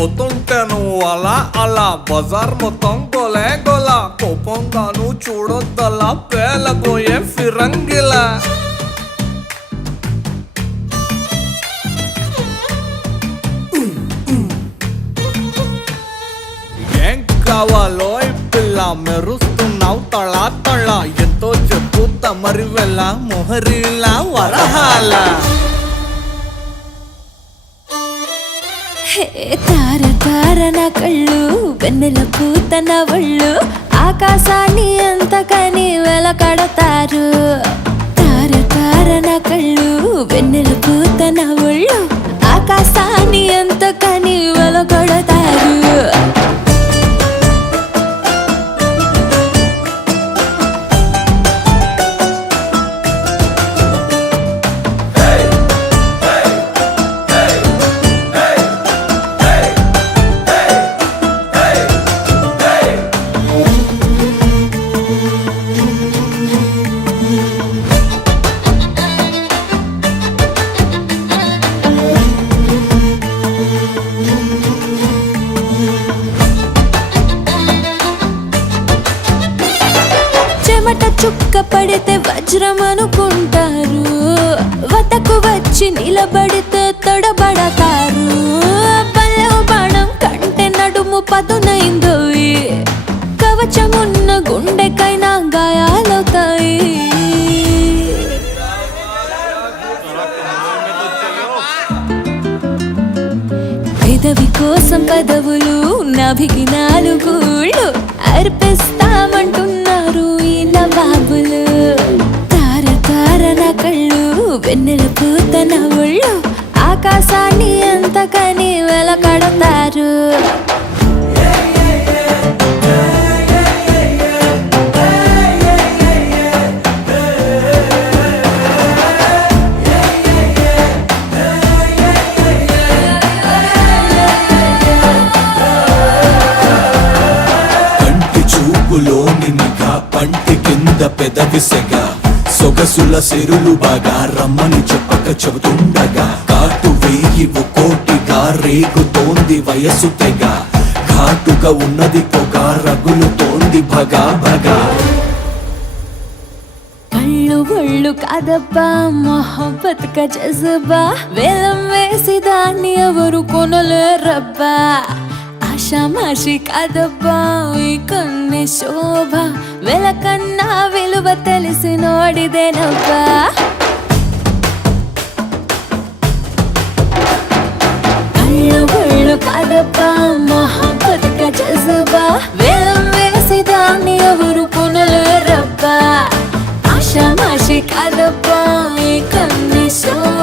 పోతుంటే నువ్వు అలా అలా బజార్ మొత్తం గోలే గోలా కోపంగా నువ్వు చూడొద్దలా పేలబోయే ఫిరంగిలా ఏం కావాలో ఈ పిల్ల మెరుస్తున్నావు తళా తళ ఎంతో చెప్పు తమరి వెళ్ళ మొహరిలా వరహాల తార తార నా కళ్ళు వెన్నెల పూత నా ఒళ్ళు ఆకాశాన్ని ఎంతకని వెలకడతారు తార తార నా కళ్ళు వెన్నెల పూత నా ఒళ్ళు ఆకాశాన్ని ఎంతకని వెలకడతారు చెమట చుక్క పడితే వజ్రం అనుకుంటారు వతకు వచ్చి నిలబడితే తొడబడతారు పల్లె బాణం కంటే నడుము పదునైందో కవచమున్న గుండెకైనా గాయాలవుతాయి పెదవి కోసం పదవులు నాభికి నాలుగుళ్ళు అర్పిస్తామంటున్నారు ఈ నవాబులు తార తార నా కళ్ళు వెన్నెల పూత నా ఒళ్ళు ఆకాశాన్ని ఎంతకని వెలకడతారు పంటి కింద పెదవిసెగా సొగసుల సిరులు బాగా రమ్మని చెప్పక చెబుతుండగా కాటు వేయి కోటిగా రేగుతోంది వయసు తెగ ఘాటుగా ఉన్నది పొగ రగులుతోంది భగా భగా కళ్ళు ఒళ్ళు కాదబ్బా మొహబ్బత్ కా జజబా వేలం వేసి దాన్ని ఎవరు కొనలేరబ్బా ఆషామాషి కాదబ్బా ఈ కన్నే శోభ వెలకన్నా విలువ తెలిసి నోడిదేనబ్బా కళ్ళు ఒళ్ళు కాదబ్బా మొహబ్బత్ కా జజబా వేలం వేసి దాన్ని ఎవరు కొనలేరబ్బా ఆషామాషి కాదబ్బా ఈ కన్నే శోభ